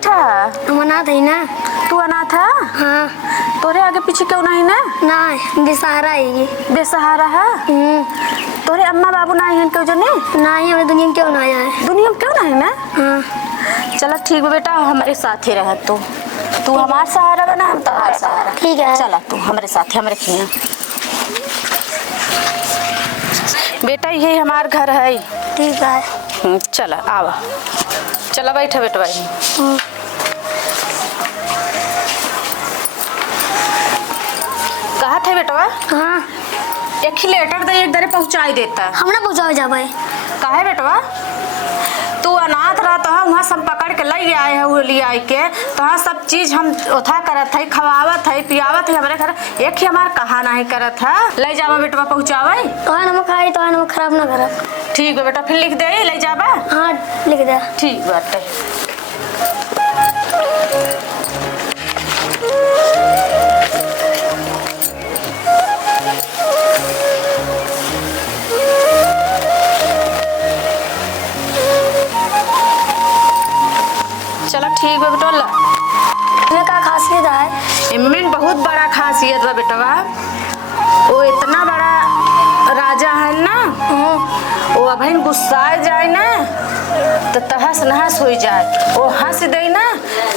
बैठा? हम अनाथ है ना। तू अनाथ है? हाँ। तोरे आगे पीछे क्यों नहीं ना? नहीं, बेसहारा है ये। बेसहारा है? तोरे अम्मा बाबू नहीं हैं क्यों जने? नहीं, हमें दुनिया में क्यों ना आया है। दुनिया में क्यों नहीं ना? हाँ। चलो ठीक है बेटा, हमारे साथ ही रह तू हमारा सहारा बना, हम तुम्हारा सहारा। ठीक है। चला तू हमारे साथ, हमारे खिया। बेटा ये हमारा घर है। ठीक है। चला आवा, चला बैठा बेटा भाई। कहा थे बेटवा? हाँ। एक ही लेटर दे, एक दरे पहुँचाई देता। हम ना पहुँचाओ जा भाई। काहे बेटवा? तू अनाथ रहा तो वहाँ सब पकड़ के ले आए है, वो ले आए के तो हाँ सब चीज हम उठा करत है, खवावत है, पियावत है हमारे घर। एक ही हमार कहा नहीं करत है। ले जावा बेटवा पहुँचावे। तो नमक खाई तो नमक खराब ना करा। ठीक है बेटा, फिर लिख दे, ले जावा। हाँ लिख दे। ठीक बाटे। चलो ठीक है बेटा। इसमें क्या खासियत है? इनमें बहुत बड़ा खासियत बा बेटवा। वो इतना बड़ा राजा है ना, वो अभी गुस्सा जाए ना तो तहस नहस हो जाए। वो हंस दे ना,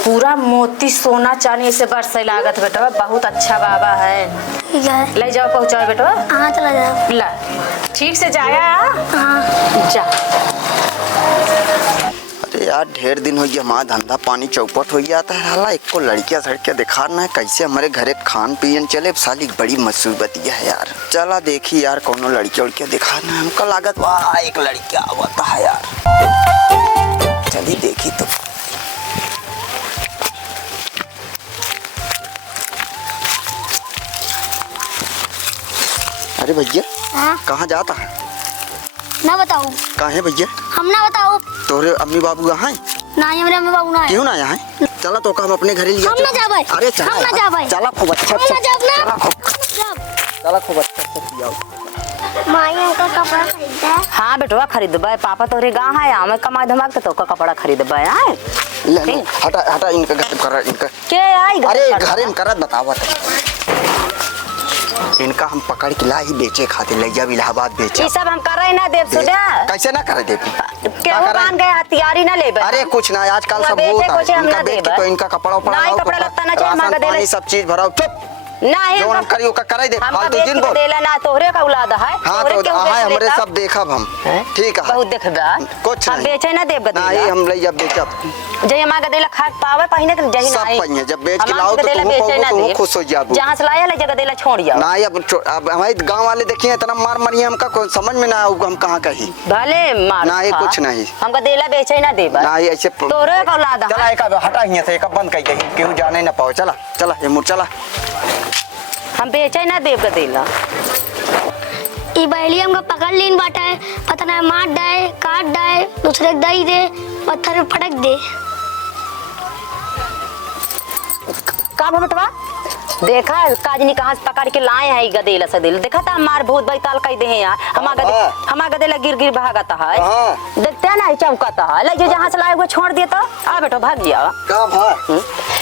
पूरा मोती सोना चांदी से बरसे लागत बेटवा। बहुत अच्छा बाबा है। ठीक है। ले जाओ पहुँचाओ बेटवा। हाँ चला जाओ। ला ठीक से जाया। हाँ जा। अरे यार ढेर दिन हो गया, हमारा धंधा पानी चौपट हो गया था। हाला एक को लड़कियां सड़कियां दिखा ना है, कैसे हमारे घरे खान पियन चले। साली बड़ी मुसीबतिया है यार। चला देखी यार कोनो लड़कियां उड़कियां दिखा ना, हमको लागत वाह एक लड़किया आवता है यार। चली देखी तो। अरे भैया हाँ? कहाँ जाता है? ना बताओ। कहाँ है भैया? हम ना बताओ। तोरे अम्मी बाबू यहाँ हैं? नहीं, हमारे अम्मी बाबू ना है। क्यों ना यहाँ हैं? चला तो हम अपने घरे लिया। हम ना जा भाई। अरे चला, हम ना जा भाई। चला खूब अच्छा हम ना जाब ना। चला खूब अच्छा से पियाओ। माई का कपड़ा खरीदा है। हाँ बेटवा खरीदबा। पापा तोरे गाँव है, हमें कमाई धमाक तो कपड़ा खरीदबा है। ले हटा हटा इनका घर कर इनका। के आई अरे घरे में करत बतावा इनका हम पकड़ के ला ही बेचे खातिर ले जा इलाहाबाद बेचे। ये सब हम कर रहे ना देव सुधा। कैसे ना करे देव? क्या मान गए हथियारी ना लेबे? अरे कुछ ना, आजकल सब होता है। इनका बेच के तो इनका कपड़ा उपड़ा नहीं, कपड़ा लत्ता ना चाहिए, मांगा दे सब चीज भराओ। चुप नहीं, जो हम करियो का करे दे। हम फालतू जिन बोल देला ना, तोहरे का औलाद है। हां तो हां हमरे सब देखब हम। ठीक है बहुत देखबा। कुछ हम बेचे ना देब गदे नहीं, हम ले जब बेचब जय मां गदेला खा पावे पहिने के जही सब नहीं पहिने जब बेच के लाओ तो तू खुश हो जाबो। जहां से लाया ले जगह देला छोड़ जाओ। नहीं अब हमारे गांव वाले देखिए इतना मार मरिए हमका कोई समझ में ना आऊगा हम कहां कही। भले मार नहीं कुछ नहीं, हम गदेला बेचे ना देबा। नहीं ऐसे तोरे का औलाद है। चला एक हटा हिया से एक बंद कर दे, केहू जाने ना पाओ। चला चला ये मुर चला। हम बेचे ना देब गदेला। ई बैली हमको पकड़ लीन बाटा है, पता नहीं मार डाए काट डाए, दूसरे के दई दे, पत्थर में पटक दे। का बेटवा देखा काजनी कहां से पकड़ के लाए हैं गदेला सदेला। देखा था मार बहुत बैताल कह दे हैं यार। हमारा गदेला गिर गिर भागता है। देखते हैं ना चौकाता है। ले जहां से लाए हुए छोड़ दिए तो आ बेटो भाग गया। का भाई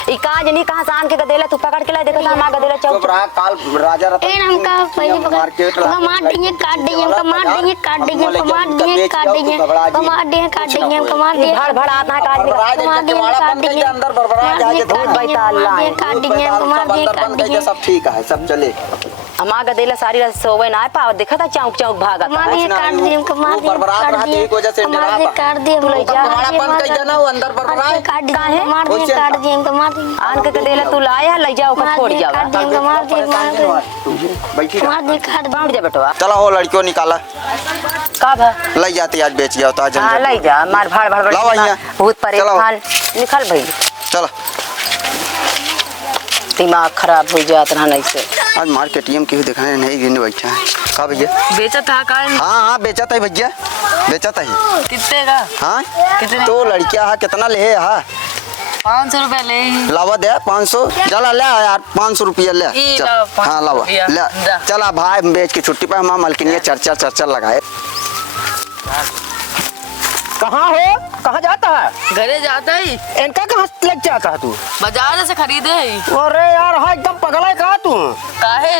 ई काजनी कहां से आन के गदेला तू पकड़ के ला। देखा था हमारा गदेला चौक काल राजा रतन ए हमका पहले पकड़ हमका मार देंगे काट देंगे, हमका मार देंगे काट देंगे, हमका मार देंगे काट देंगे, हमका मार देंगे काट देंगे, हमका मार देंगे भड़ भड़ आता है काजनी मार देंगे काट देंगे, अंदर बड़बड़ा जाके बहुत बैताल लाए। काट देंगे, हमका मार देंगे काट देंगे। सब ठीक है सब चले। हमारा गदेला सारी रात सोवे ना पाव। देखा था चौक चौक भागा था। मार दिए काट दिए, हमको मार दिए काट दिए, वजह से मार दिए काट दिए, तुम्हारा बंद कर देना वो अंदर बड़बड़ा काट दिए, मार दिए काट दिए, हमको मार दिए। आन के गदेला तू लाया ले जाओ का छोड़ जाओ। काट दिए, हमको मार दिए बैठी मार दिए काट दिए। बांट जा बेटवा। चला हो लड़कियों निकाला का भा ले जाती आज बेच जाओ ताज। हां ले जा मार भाड़ भाड़ लाओ भैया बहुत परेशान निकल भाई। चला दिमाग खराब हो जाता है नहीं से। आज मार्केट एटीएम की दिखाने नहीं गिन बैठा है। का भैया बेचा था का? हाँ हाँ बेचा था भैया बेचा था ही। कितने का? हाँ कितने? तो लड़कियां है कितना ले हा 500 रुपया ले। लावा दे 500 चला ले यार 500 रुपया ले। हाँ लावा ले चला भाई बेच की छुट्टी पे हम मलकिनिया चर्चा लगाए। कहाँ हो? कहाँ जाता है? घरे जाता ही इनका कहाँ लग जाता है तू? बाजार से खरीदे ही। अरे यार हाँ एकदम पगला है कहा तू? काहे?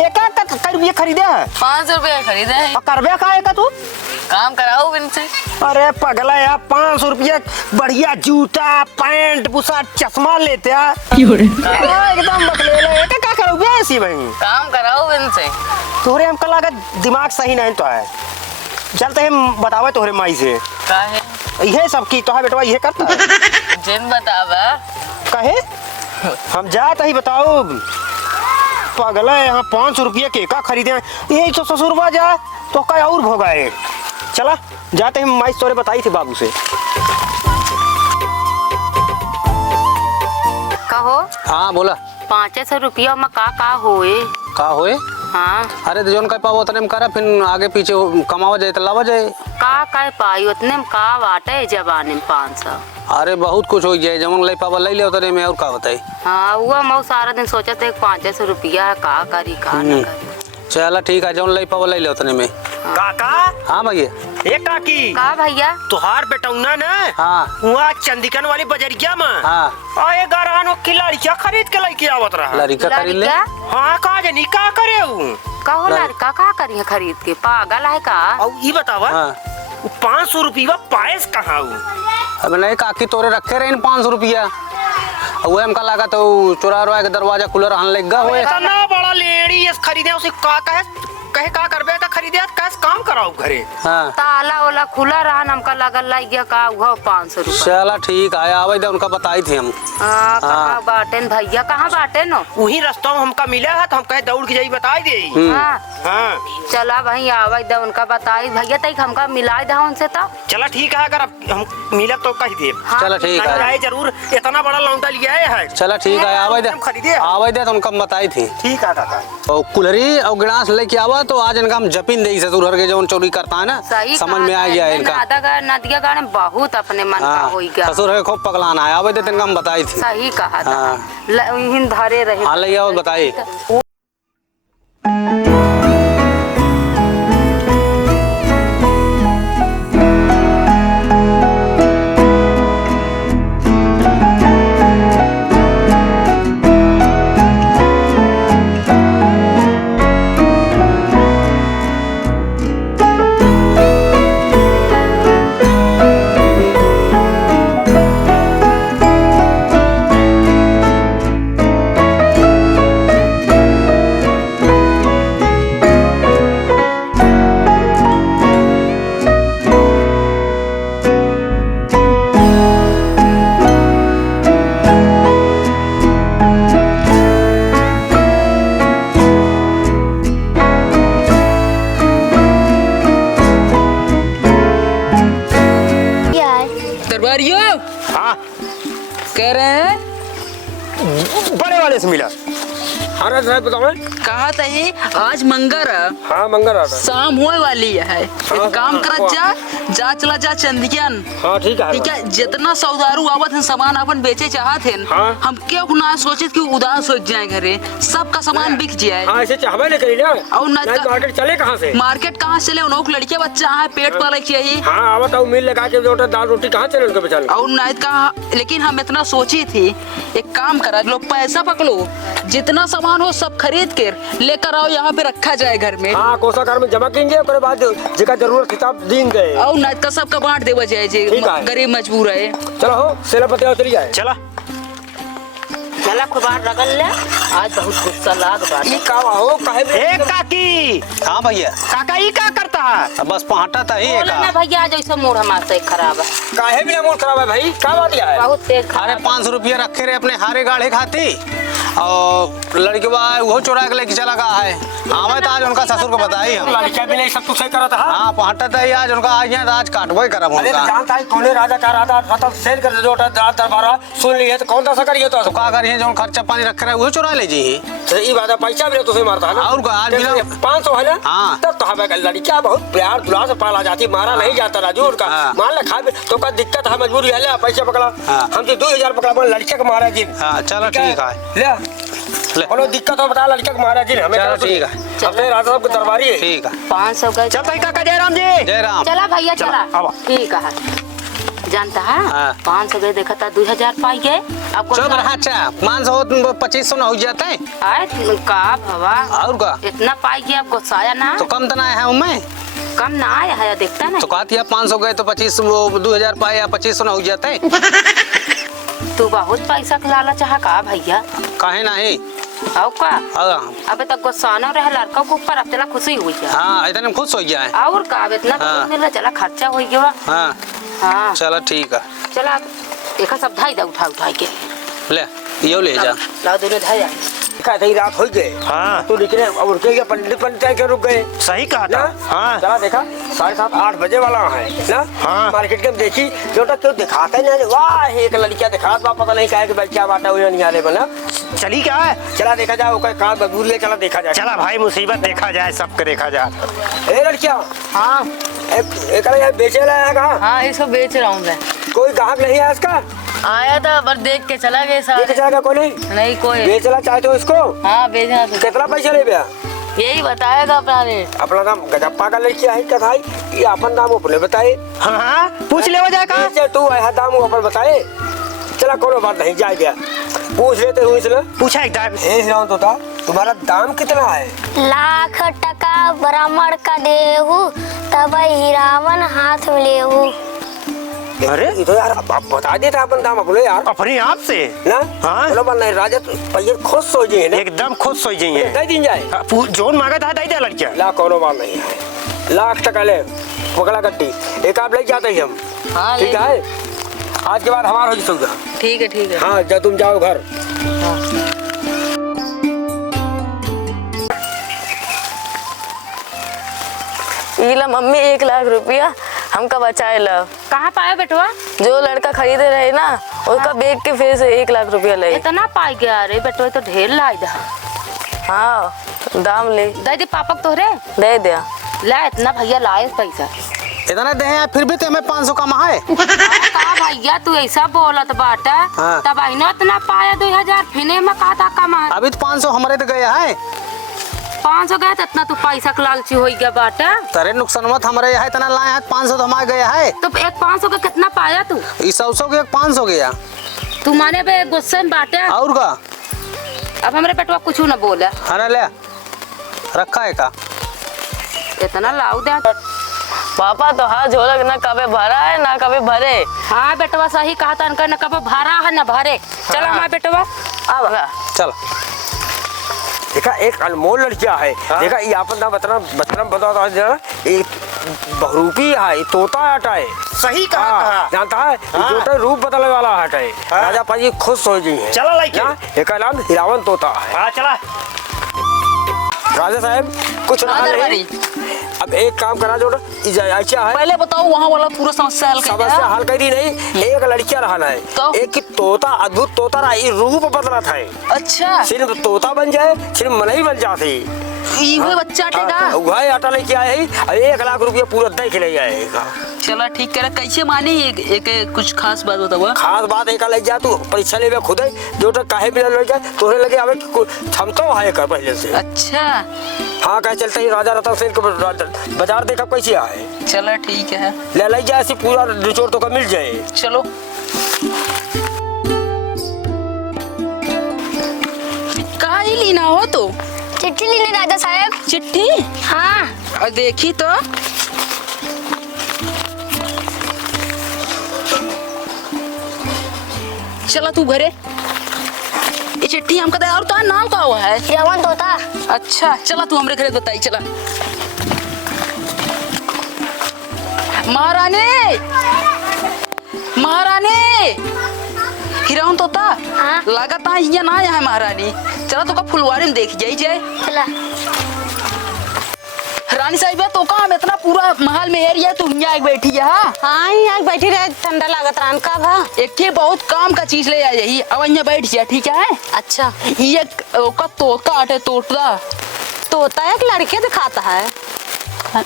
एक का रुपये खरीदे है? 500 रुपये खरीदे ही। और करबे का है का तू? काम कराओ इनसे। अरे पगला यार 500 रुपये बढ़िया जूता पैंट बुसा चश्मा लेते हैं एकदम बकलेले क्या करोगे ऐसी भाई? काम कराओ इनसे। तोरे हमको लगा दिमाग सही नहीं तो है। चलते हम बतावे तोहरे माई से काहे? ये सब की तो है बेटवा ये करता है जिन बतावा कहे हम जाते ही बताओ पगला यहाँ 500 रुपये के का खरीदे यही तो ससुरबा जा तो कहीं और भोगा है। चला जाते हम माई तोरे बताई थी बाबू से। कहो हाँ बोला 500 रुपया में का होए? का होए? हाँ अरे तो जोन कह पाओ उतने में करा फिर आगे पीछे कमावा जाए तो लावा जाए। का कह पाई उतने में का बाटे जवानी में 500? अरे बहुत कुछ हो जाए जमन ले पावा ले ले उतने में और का बताई। हाँ वो मैं सारा दिन सोचते 500 रुपया का करी का न करी। चला ठीक है जौन ले पावा ले ले उतने में। काका हाँ भैया। ए काकी का भैया तुहार बेटौना ना हाँ वहाँ चंदिकन वाली बजरिया में हाँ आए गारानो खिलाड़िया खरीद के लेके आवत रहा। लड़का खरीद ले। लड़का? हाँ का जनी का करे ऊ? कहो लड़का का करी खरीद के? पागल है का? और ये बतावा हाँ 500 रुपया पायस कहाँ ऊ? अब नहीं काकी तोरे रखे रहे 500 रुपया वो हमका लगा तो चुरा रुआ के दरवाजा खुला रहने लग गया हुए। इतना बड़ा लेडी इस खरीदे उसे का कहे का करबे का खरीदे कैसे काम कराओ घरे? हाँ ताला ओला खुला रहा हमका लगल लग गया का वो 500 रुपया। चला ठीक है आवे दे उनका बताई थी हम। हाँ कहाँ बाटे न भैया? कहाँ बाटे नो? वही रास्ता में हमका मिला है तो हम कहे दौड़ के जाई बताई दे। हाँ हाँ चला भाई आवे दे उनका बताई भैया तक हमका मिलाई दे उनसे तो। चला ठीक है अगर हम मिला तो कह दे। हाँ, चला ठीक है आए जरूर इतना बड़ा लौंडा लिया है। चला ठीक है आवे दे तो उनका बताई थी। ठीक है काका। और कुल्हरी और गिलास लेके आवा तो आज इनका हम जपिन दे ससुर घर के जो चोरी करता है ना सही समझ में आ गया इनका। नदिया गाने बहुत अपने मन का हो गया। ससुर है खूब पकलाना है आवे दे इनका हम बताई थी। सही कहा था। हाँ। हिंद धरे रहे। हाँ ले आओ बताई। दरबारियो हाँ कह रहे हैं बड़े वाले से मिला। हाँ साहब बताओ। कहा तही आज मंगर है। हाँ मंगल आ रहा। शाम होए वाली है। एक काम कर जा चला जा चंदियन। हाँ ठीक है। ठीक है जितना सौदारू आवत है सामान अपन बेचे चाहत है हाँ। हम क्यों ना सोचित कि उदास हो जाए घरे सबका सामान बिक जाए। हाँ ऐसे चाहबे नहीं करी ना। और मार्केट चले कहाँ से? मार्केट कहाँ से ले उनको लड़के बच्चा है पेट पाले चाहिए। हाँ आवत आओ मिल लगा के जो दाल रोटी कहाँ चले उनके बेचारे। और नाइट का लेकिन हम इतना सोची थी एक काम करा लो पैसा पकड़ो जितना सामान हो सब खरीद कर लेकर आओ यहाँ पे रखा जाए घर में। हाँ कोषागार में जमा करेंगे उसके बाद जिसका जरूरत किताब देंगे। और नाइट का सबका बांट देवा जाए जे ठीक है। गरीब मजबूर है। चलो हो सेनापति चली जाए। चला चला खुबार रगल ले आज बहुत गुस्सा लाग बात। ये का हो काहे में? ए काकी हाँ भैया काका ये क्या करता है? बस पहाटा था ही बोला ना भैया आज ऐसा मूड हमारा से खराब है। काहे भी मूड खराब है भाई? क्या बात है? बहुत तेज अरे 500 रुपया रखे रहे अपने हारे गाढ़े खाती और लड़के वो चुरा के लेके चला गया है। हाँ तो आज उनका ससुर को बताई हम। लड़का भी नहीं सब कुछ सही करा था। हाँ पहाटा था ही आज उनका आज यहाँ आज काटबो ही करब अरे उनका। जानता है कौन राजा का राजा मतलब सेल कर जो दरबारा सुन लिए तो कौन सा करिए तो का करिए जो खर्चा पानी रख रहा है वो चुरा ले जी। सही बात है पैसा भी तुझे मारता है ना। और आज भी 500 है ना। हाँ। तब तो हमें लड़कियां बहुत प्यार दुलार से पाला जाती मारा नहीं जाता राजू उनका। हाँ। मान ले खा तो का दिक्कत है मजबूरी है ले पैसा पकड़ा। हाँ। हमसे 2000 पकड़ा बोल लड़के को मारा जी। हाँ चलो ठीक है ले बोलो दिक्कत हो बता लड़के को मारा जी हमें। चलो ठीक है अपने राजा साहब के दरबारी है। ठीक है। 500 गए। चल भाई काका जयराम जी। जय राम। चला भैया चला, चला। आवा। ठीक है। जानता है हाँ। 500 गए देखा था 2000 पाई गए आपको। चल रहा अच्छा 500 2500 ना हो जाते हैं आए का भवा और का इतना पाई गया आप गुस्साया ना। तो कम तो ना है उनमें कम ना आया है देखता ना। तो कहती है 500 गए तो 25 वो 2000 पाए या 2500 ना हो जाते हैं। तू बहुत पैसा खिलाना चाह का भैया काहे नहीं आओ का। हाँ अबे तक गुस्साना रहे लड़का के ऊपर अब चला खुशी हुई है। हाँ इतने में खुश हो गया है। और का अब इतना हाँ। मिल रहा चला खर्चा हो गया। हाँ हाँ चलो ठीक है चला एक सब धाई दा उठा के ले यो ले जा। लाओ दोनों धाई कई रात हो गए। हाँ तो निकले और उनके क्या पंडित के रुक गए सही कहा ना। था। हाँ चला देखा 7:30 8 बजे वाला है ना। हाँ। मार्केट के हम देखी जोटा क्यों दिखाता ही नहीं। वाह एक लड़कियां दिखात बा पता नहीं काहे कि बच्चा बाटा हुआ नहीं आ रहे बना। चली क्या है। चला देखा जाए ओका कहां बबूर ले चला देखा जाए। चला भाई मुसीबत देखा जाए सबके देखा जाए। ए लड़कियां हाँ एक यार बेचे लाया है कहां। हाँ इसको बेच रहा हूँ मैं। कोई ग्राहक नहीं है इसका। आया था पर देख के चला गया ये सारे। जाएगा कोई नहीं नहीं कोई। बेचना चाहते हो इसको। हाँ बेचना तो कितना पैसा ले भैया। यही बताएगा अपना रेट। अपना दाम गजप्पा का लड़कियां है कथाई ये अपन दाम अपने बताए। हाँ हाँ पूछ ले हो जाएगा। अच्छा तू आया दाम ऊपर बताए। चला कोनो बात नहीं जाए गया पूछ लेते हुए इसलिए पूछा एकदम। हिरावन तोता तुम्हारा दाम कितना है। लाख टका ब्राह्मण का देहू तब हिरावन हाथ में लेहू। अरे ये तो यार अब बता देता अपन दाम अपने यार अपने आप से ना। हाँ। चलो बन नहीं राजा पहिए खुश हो जाइए ना। एकदम खुश हो जाइए। दे दिन जाए जोन मांगा था दे दे लड़किया। ला कोनो बात नहीं है। लाख टका ले पकड़ा गट्टी एक आप ले जाते ही हम। हाँ ठीक है आज के बाद हमारा हो जाएगा। ठीक है ठीक है। हाँ जब तुम जाओ घर। इला मम्मी 1 लाख रुपया हमका बचाए ला। कहाँ पाया बेटवा। जो लड़का खरीदे रहे ना उसका बेच के फिर से 1 लाख रुपया ले। इतना पाई गया अरे बेटवा तो ढेर लाई दा। हाँ दाम ले दे दे पापा को तोहरे दे दिया। ला इतना भैया लाए पैसा। इतना दे हैं फिर भी तो हमें 500 कमा है। का भैया तू ऐसा बोलत बाटा। हाँ। तब आईना इतना पाया 2000 फिने में कहा था कमा। अभी तो 500 हमारे तो गया है। 500 गया तो इतना तू पैसा का लालची हो गया बाटा। तेरे नुकसान मत हमारे यहाँ इतना लाए हैं 500 तो हमारे गया है। तो एक 500 का कितना पाया तू। इस 100 के 500 गया तू माने पे गुस्से में बाटा। और का अब हमारे बेटवा कुछ न बोला। है ले रखा है का इतना लाऊ दे। पापा तो हाँ झोलक ना कभी भरा है ना कभी भरे। हाँ बेटवा सही कहा था न कब भरा है न भरे। चलो हमारा बेटवा अब चल देखा एक अनमोल लड़किया है। देखा ये अपन दाम बता एक बहुरूपी है ये तोता आटा है। सही कहा हाँ, कहा। जानता है हाँ। तोता रूप बदलने वाला हट है। हाँ। राजा पाजी खुश हो जी है। चला लाइके। ना, एक नाम हिरावन तोता है। हाँ चला। राजा साहब कुछ ना हाँ, नहीं। दरबारी। अब एक काम करा जो अच्छा है पहले बताओ वहाँ वाला पूरा समस्या हल कर समस्या हल करी नहीं। एक लड़किया रहना है तो? एक की तोता अद्भुत तोता रहा ये रूप बदला था। अच्छा सिर्फ तोता बन जाए सिर्फ मन ही बन जाते। ये बच्चा टेगा। वही आटा लेके आए ही और 1 लाख रुपया पूरा देख ले जाएगा। चलो ठीक करे कैसे मानी एक कुछ खास बात बताओ। खास बात एक ले जा तू परीक्षा ले खुद ही जो तो काहे बिना ले जाए तोरे लगे आवे क्षमता है कर पहले से। अच्छा हाँ कह चलते ही राजा रतन सिंह को बाजार देखा कैसे आए। चलो ठीक है ले जाए ऐसी पूरा निचोड़ तो का मिल जाए। चलो कहा ही लीना हो तो चिट्ठी लेने राजा साहब। चिट्ठी। हाँ और देखी तो चला तू घरे ये चिट्ठी हमका दे और तो नाम का हुआ है। हिरावन तोता। अच्छा चला तू हमरे घरे बताई चला। महारानी महारानी हिरावन तोता। हाँ? लगाता यहाँ ना है महारानी। चला तो का फुलवारी में देख जाई जाए। चला रानी साहिबा तो का हम इतना पूरा महल में एरिया तू यहाँ बैठी है। हाँ यहाँ बैठी रहे ठंडा लागत रान का भा। एक के बहुत काम का चीज ले आ जाइए अब यहाँ बैठ जा ठीक है। अच्छा ये का तोता आटे तोता तोता एक लड़के दिखाता है।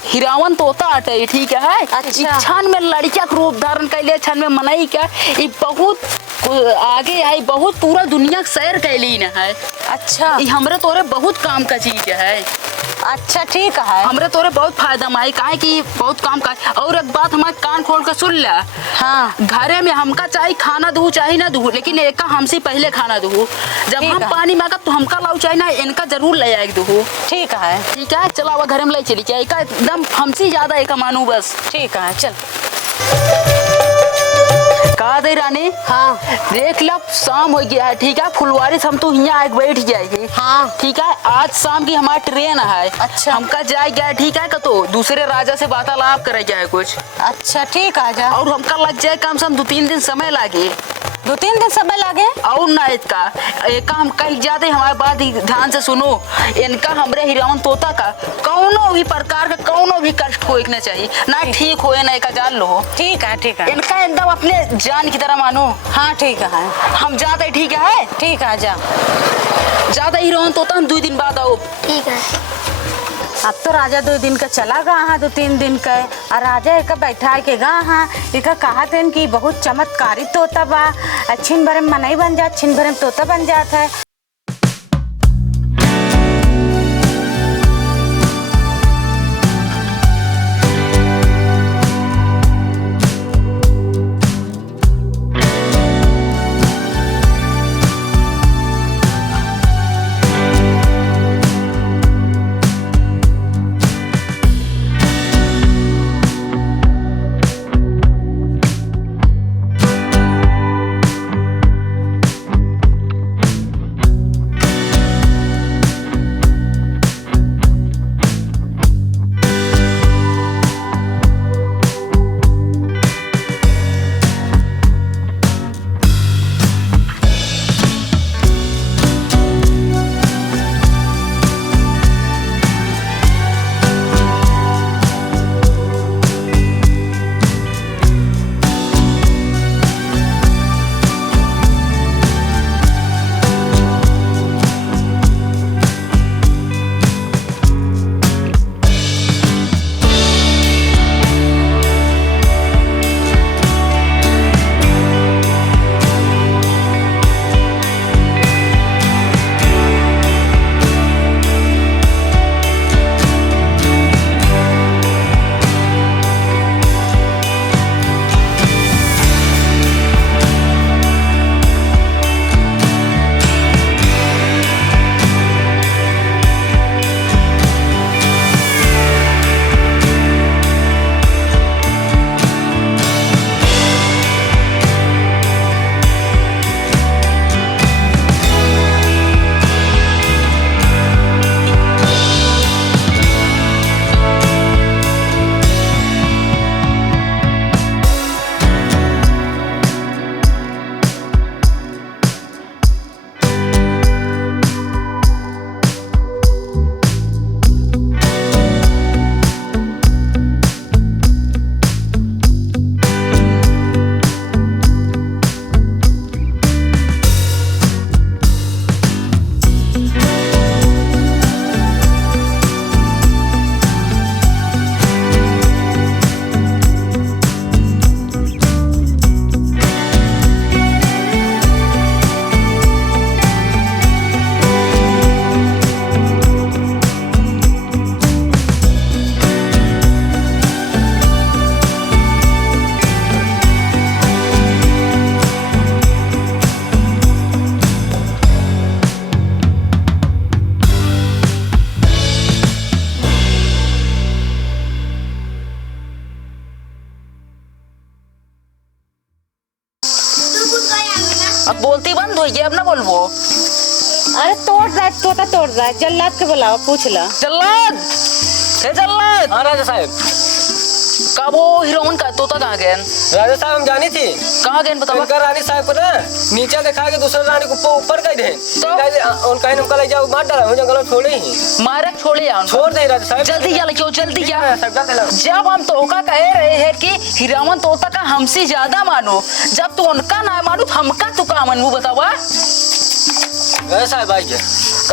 हिरावन तोता आटे ठीक है। अच्छा। छन में लड़किया का रूप धारण कर लिया छन में मनाई क्या ये बहुत आगे आई बहुत पूरा दुनिया सैर कैली न है। अच्छा ये हमरे तोरे बहुत काम का चीज है। अच्छा ठीक है। हमरे तोरे बहुत फायदा माई काहे कि बहुत काम का। और एक बात हमारे कान खोल कर सुन ले। हाँ घरे में हमका चाहे खाना दू चाहे ना दू, लेकिन एक हमसे पहले खाना दू। जब ठीक हम है। पानी मांगब तो हमका लाऊ चाहे ना, इनका जरूर ले आए दू। ठीक है। ठीक है चलो अब घर में ले चली जाए, एकदम हमसे ज्यादा एक मानू बस। ठीक है चल। कहा दे रानी। हाँ देख लो शाम हो गया है, ठीक है फुलवारी से हम तो यहाँ आके बैठ जाएगी। हाँ ठीक है आज शाम की हमारी ट्रेन है। अच्छा। हमका जाए गया ठीक है, तो दूसरे राजा से वार्तालाप करे जाए कुछ। अच्छा ठीक है जा। और हमका लग जाए कम से कम 2-3 दिन समय लागे। 2-3 दिन समय लागे। और ना इसका एक हम कहीं ज्यादा हमारे बात ध्यान से सुनो। इनका हमरे हिरावन तोता का कौनो भी प्रकार का कौनो भी कष्ट होए ना चाहिए, ना ठीक होए ना एक जान लो। ठीक है ठीक है। इनका एकदम अपने जान की तरह मानो। हाँ ठीक है। हम जाते ठीक है। ठीक है जा। ज्यादा हिरावन तोता हम 2 दिन बाद आओ। ठीक है। अब तो राजा 2 दिन का चला गया हाँ 2-3 दिन का। और राजा एक बैठा के गा हाँ एक कहा थे कि बहुत चमत्कारी तोता बा, छिन भरे में मनई बन जात, छिन भरे में तोता बन जात है। अब बोलती बंद हो गई, अब ना बोलबो। अरे तोड़ रहा है तोता, तोड़ रहा है। जल्लाद के बुलाओ पूछ ला। जल्लाद हे जल्लाद। हाँ राजा साहब। का वो हीरोइन का तोता कहाँ गए? राजा साहब हम जानी थी कहाँ गए बताओ। उनका रानी साहब को ना नीचे दिखा के दूसरे रानी को ऊपर गए थे तो उनका ही हमका ले जाओ मार डाला हूँ जंगल में छोड़े ही मारे छोड़े या उनको? छोड़ दे राजा साहब। जल्दी जा क्यों जल्दी जा। सब जब हम तोका कह रहे हैं कि हीरावन तोता का हमसे ज्यादा मानो, जब तू उनका ना मानो तो हमका तू का मानू बतावा। राजा साहब आइए।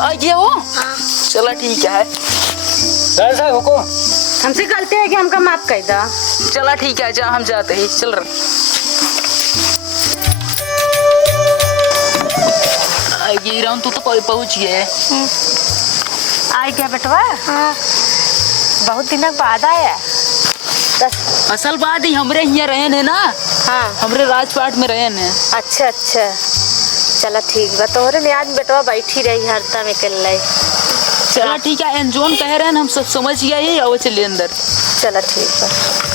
आइए हो चला ठीक है। राजा साहब हुकुम। हमसे गलती है कि हमका माफ कर दा। चला ठीक है जा हम जाते ही चल रहे। हीरावन तू तो पहुंच गए। आई क्या बेटवा? हाँ बहुत दिन बाद आया। असल बात ही हमरे यहाँ रहे ने ना। हाँ हमरे राजपाट में रहे ने। अच्छा अच्छा चला ठीक बा। तोहरे में आज बेटवा बैठी रही हरता में कल लाई। चला ठीक है, एन जोन कह रहे हैं हम सब समझ गए, आओ चलिए अंदर। चला ठीक बा।